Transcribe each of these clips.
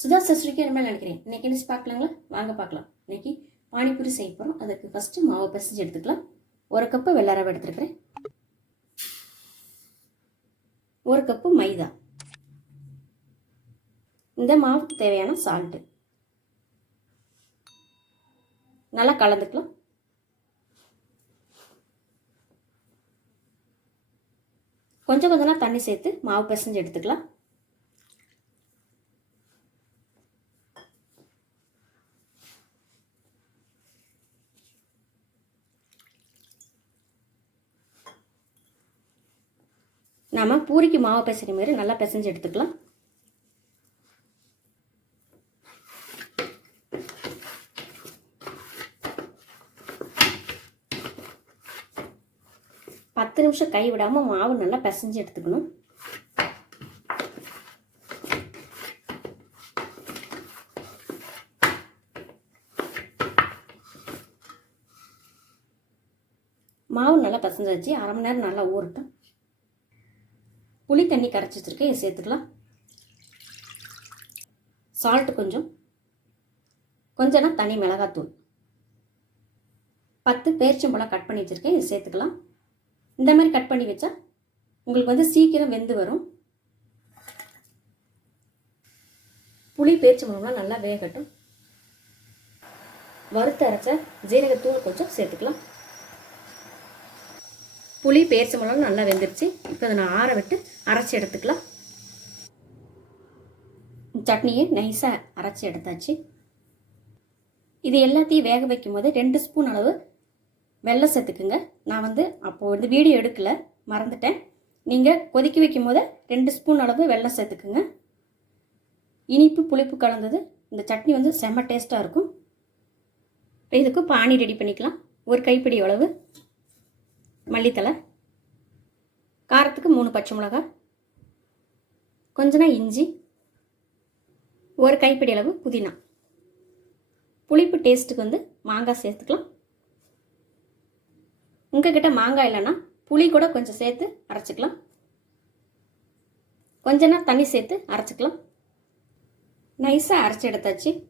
சுதா சஸ்ரிக்கு என்ன நினைக்கிறேன் இன்னைக்கு என்ன பார்க்கலாங்களா? வாங்க பார்க்கலாம். இன்னைக்கு பானிபூரி செய்ய போகிறோம் அதுக்கு ஃபஸ்ட்டு மாவு பிசைஞ்சு எடுத்துக்கலாம். ஒரு கப்பு வெள்ளை எடுத்துருக்குறேன் எடுத்துருக்கிறேன். ஒரு கப்பு மைதா. இந்த மாவுக்கு தேவையான சால்ட்டு நல்லா கலந்துக்கலாம். கொஞ்சம் கொஞ்சமாக தண்ணி சேர்த்து மாவு பிசைஞ்சு எடுத்துக்கலாம். நாம் பூரிக்கு மாவு பிசைற மாதிரி நல்லா பிசைஞ்சு எடுத்துக்கலாம். பத்து நிமிஷம் கை விடாமல் மாவு நல்லா பிசைஞ்சு எடுத்துக்கணும். மாவு நல்லா பிசைஞ்சாச்சு. அரை மணி நேரம் நல்லா ஊறட்டும். புளி தண்ணி கரைச்சி வச்சுருக்கேன். இதை சேர்த்துக்கலாம். சால்ட்டு கொஞ்சம். கொஞ்சம்னா தனி மிளகாத்தூள். பத்து பேரிச்சம்பழம் கட் பண்ணி வச்சுருக்கேன். இது சேர்த்துக்கலாம். இந்த மாதிரி கட் பண்ணி வச்சா உங்களுக்கு வந்து சீக்கிரம் வெந்து வரும். புளி பேரிச்சம்பழம்லாம் நல்லா வேகட்டும். வறுத்து அரைச்ச ஜீரகத்தூள் கொஞ்சம் சேர்த்துக்கலாம். புளி பேரிச்சம்பழம் நல்லா வெந்துருச்சு. இப்போ அதை நான் ஆற விட்டு அரைச்சி எடுத்துக்கலாம். சட்னியை நைஸாக அரைச்சி எடுத்தாச்சு. இது எல்லாத்தையும் வேக வைக்கும் போது ரெண்டு ஸ்பூன் அளவு வெள்ளம் சேர்த்துக்குங்க. நான் வந்து அப்போது வந்து வீடியோ எடுக்கலை மறந்துட்டேன். நீங்கள் கொதிக்க வைக்கும் போது ரெண்டு ஸ்பூன் அளவு வெள்ளம் சேர்த்துக்குங்க. இனிப்பு புளிப்பு கலந்தது. இந்த சட்னி வந்து செம்ம டேஸ்ட்டாக இருக்கும். இதுக்கு பானி ரெடி பண்ணிக்கலாம். ஒரு கைப்பிடி அளவு. மல்லித்தலை காரத்துக்கு மூணு பச்சை மிளகாய் கொஞ்சனா இஞ்சி ஒரு கைப்பிடி அளவு புதினா. புளிப்பு டேஸ்ட்டுக்கு வந்து மாங்காய் சேர்த்துக்கலாம். உங்ககிட்ட மாங்காய் இல்லைன்னா புளி கூட கொஞ்சம் சேர்த்து அரைச்சிக்கலாம். கொஞ்சனா தண்ணி சேர்த்து அரைச்சிக்கலாம். நைஸாக அரைச்சி எடுத்தாச்சு.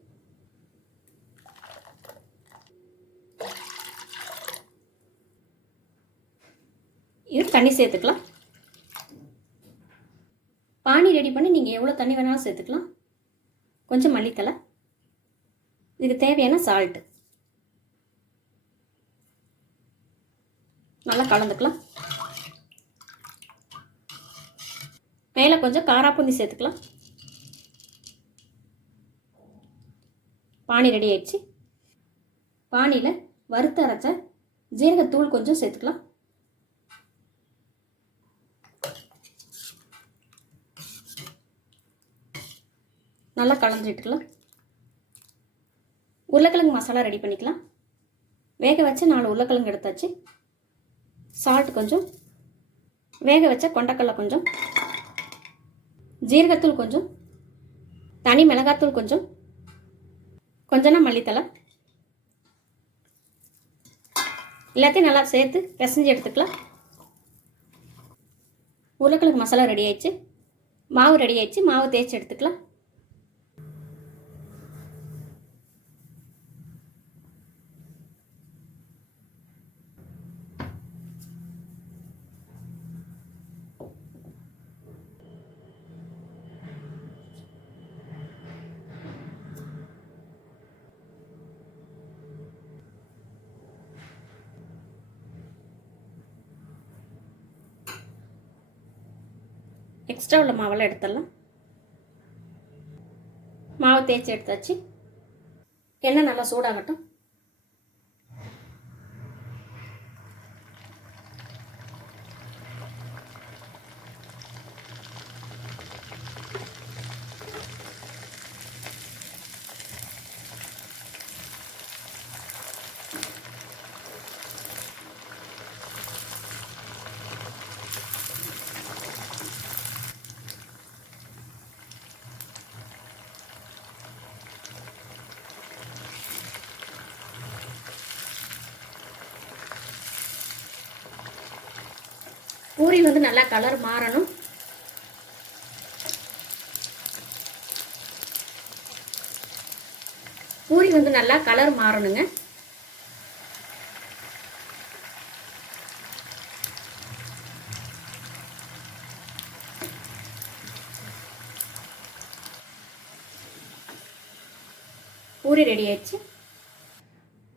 இது தண்ணி சேர்த்துக்கலாம். பானி ரெடி பண்ணி நீங்கள் எவ்வளோ தண்ணி வேணாலும் சேர்த்துக்கலாம். கொஞ்சம் மல்லித்தலை இதுக்கு தேவையான சால்ட்டு நல்லா கலந்துக்கலாம். மேலே கொஞ்சம் காராப்பூந்தி சேர்த்துக்கலாம். பானி ரெடி ஆயிடுச்சு. பானியில் வறுத்தரைச்ச ஜீரகத்தூள் கொஞ்சம் சேர்த்துக்கலாம். நல்லா கலந்துட்டுக்கலாம் உருளைக்கிழங்கு மசாலா ரெடி பண்ணிக்கலாம். வேக வச்சு நாலு உருளைக்கிழங்கு எடுத்தாச்சு. சால்ட் கொஞ்சம். வேக வச்ச கொண்டக்கடலை கொஞ்சம். ஜீரகத்தூள் கொஞ்சம். தனி மிளகாத்தூள் கொஞ்சம். கொஞ்சம்னா மல்லித்தலை எல்லாத்தையும் நல்லா சேர்த்து பிசைஞ்சு எடுத்துக்கலாம். உருளைக்கிழங்கு மசாலா ரெடி ஆயிடுச்சு. மாவு ரெடி ஆயிடுச்சு. மாவு தேய்ச்சி எடுத்துக்கலாம். எக்ஸ்ட்ரா உள்ள மாவெல்லாம் எடுத்துடலாம். மாவு தேய்ச்சி எடுத்தாச்சு. எண்ணெய் நல்லா சூடாகட்டும். பூரி வந்து நல்லா கலர் மாறணும். பூரி வந்து நல்லா கலர் மாறணுங்க. பூரி ரெடி ஆயிடுச்சு.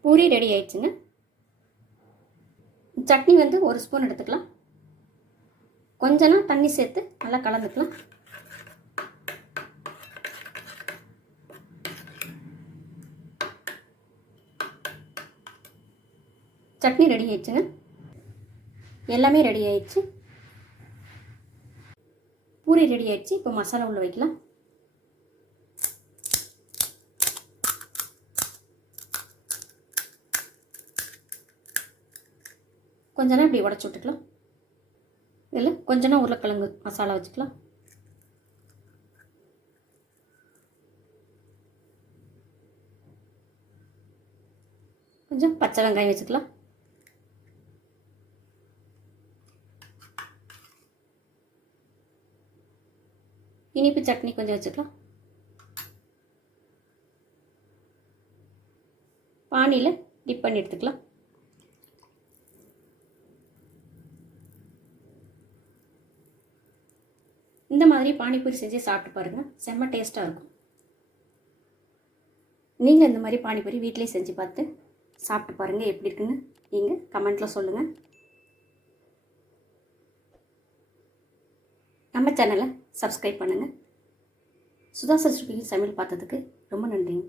பூரி ரெடி ஆயிடுச்சுங்க. சட்னி வந்து ஒரு ஸ்பூன் எடுத்துக்கலாம். கொஞ்சம்னா தண்ணி சேர்த்து நல்லா கலந்துக்கலாம். சட்னி ரெடி ஆயிடுச்சுங்க. எல்லாமே ரெடி ஆயிடுச்சு. பூரி ரெடி ஆயிடுச்சு. இப்போ மசாலா உள்ள வைக்கலாம். கொஞ்ச நேரம் இப்படி உடச்சி விட்டுக்கலாம். இதில் கொஞ்சனா உருளைக்கிழங்கு மசாலா வச்சுக்கலாம். கொஞ்சம் பச்சை வெங்காயம் வச்சுக்கலாம். இனிப்பு சட்னி கொஞ்சம் வச்சுக்கலாம். பானியில் டிப் பண்ணி எடுத்துக்கலாம். இந்த மாதிரி பானிபூரி செஞ்சு சாப்பிட்டு பாருங்கள் செம்ம டேஸ்ட்டாக இருக்கும். நீங்கள் இந்த மாதிரி பானிபூரி வீட்டிலே செஞ்சு பார்த்து சாப்பிட்டு பாருங்கள் எப்படி இருக்குன்னு. நீங்கள் கமெண்ட்டில் சொல்லுங்கள் நம்ம சேனலை சப்ஸ்கிரைப் பண்ணுங்கள் சுதா சஸ்ருபி சமையல் பார்த்ததுக்கு ரொம்ப நன்றிங்க.